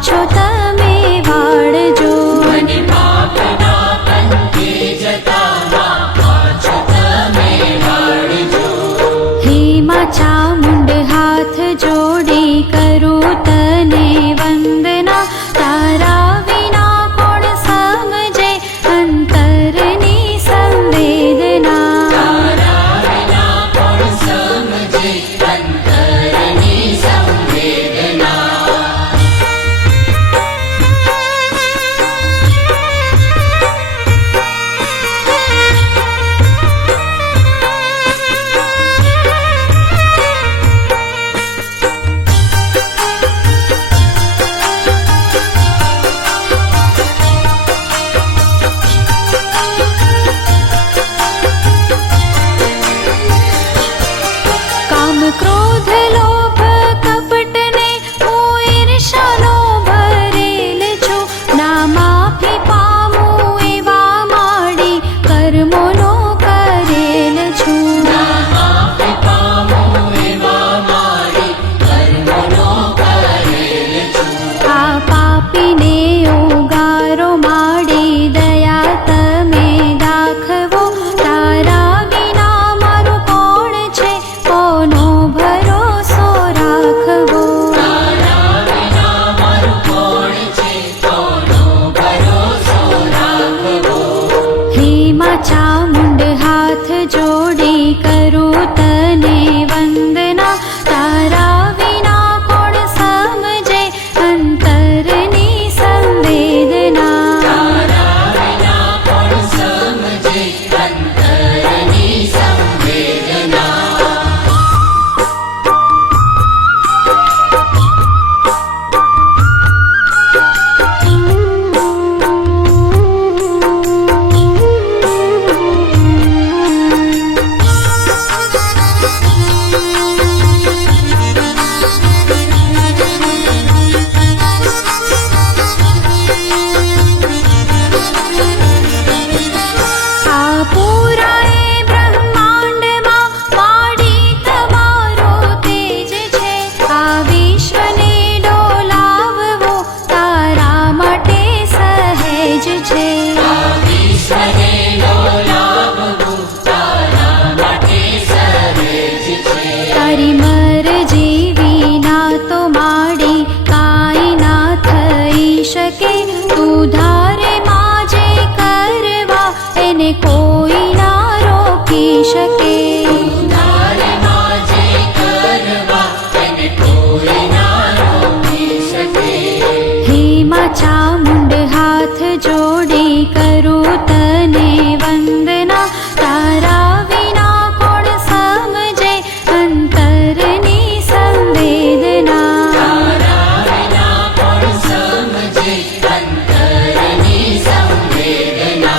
પાછો તમે વાળજો. મને પાપના પંથે જતા માં પાછો તમે વાળજો. હે માં ચામુંડ હાથ જોડી કરું તને વંદના. તારા વિના કોણ સમજે અંતરની સંવેદના. તારા વિના કોણ સમજે અંતરની સંવેદના. કામ ક્રોધ લોભ કપટને હું ઈર્ષાનો ભરેલ છું. ના માફી પામું એવા માડી કર્મોનો કરેલ છું. ના માફી પામું એવા મારી કર્મોનો કરેલ છું. આ પાપીને ઉગારો માડી દયા તમે દાખવો. તારા વિના મારું કોણ છે કોનો ભરોસો રાખવો. તારા વિના મારું કોણ છે કોનો ભરોસો રાખવો. હે માં ચામુંડ હાથ જોડી કરું તને વંદના. તારા વિના કોણ સમજે અંતરની સંવેદના. તારા વિના કોણ સમજે અંતરની સંવેદના. આ પુરાણે બ્રહ્માંડમાં માડી તમારો તેજ છે. આ વિશ્વને ડોલાવવો તારા માટે સહેજ છે. આ વિશ્વને ડોલાવવું તારા માટે સહેજ છે. તારી મરજી વિના તો માડી કાંઈ ના થઈ શકે. તું ધારે માં જે કરવા એને કોઈ ના રોકી શકે. તારે માં જે કરવા એને કોઈ ના રોકી શકે. હે માં ચામુંડ હાથ જોડી કરું તને વંદના. તારા વિના કોણ સમજે અંતરની સંવેદના. તારા વિના કોણ સમજે અંતરની સંવેદના.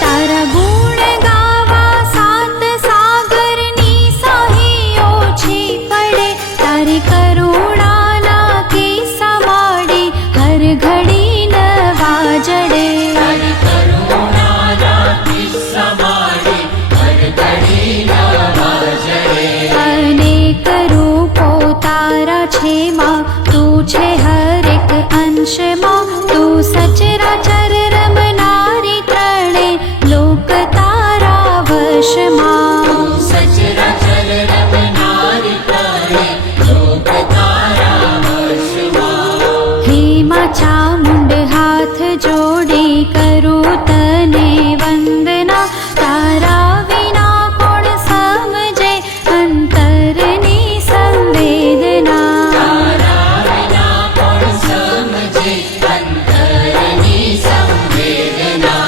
તારા ગુણ ગાવા સાત સાગરની સાહી ઓછી પડે. તારી કરુણાના કિસ્સા માડી હર ઘડી નવા જડે. તારી કરુણાના કિસ્સા માડી હર ઘડી નવા જડે. અનેક રૂપો તારા છે માં. તું છે હરેક અંશમાં. તું સચરાચર રમનારી ત્રણે લોક તારા વશમાં. સચરાચર રમનારી ત્રણે લોક તારા વશમાં. હે માં ચામુંડ હાથ જોડી કરું તને વંદના. તારા વિના કોણ સમજે અંતરની સંવેદના. તારા વિના કોણ સમજે અંતરની સંવેદના.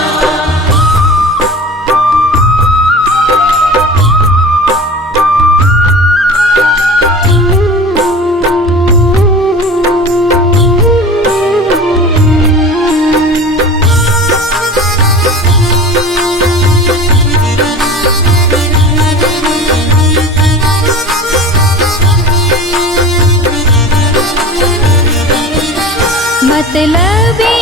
मतलबी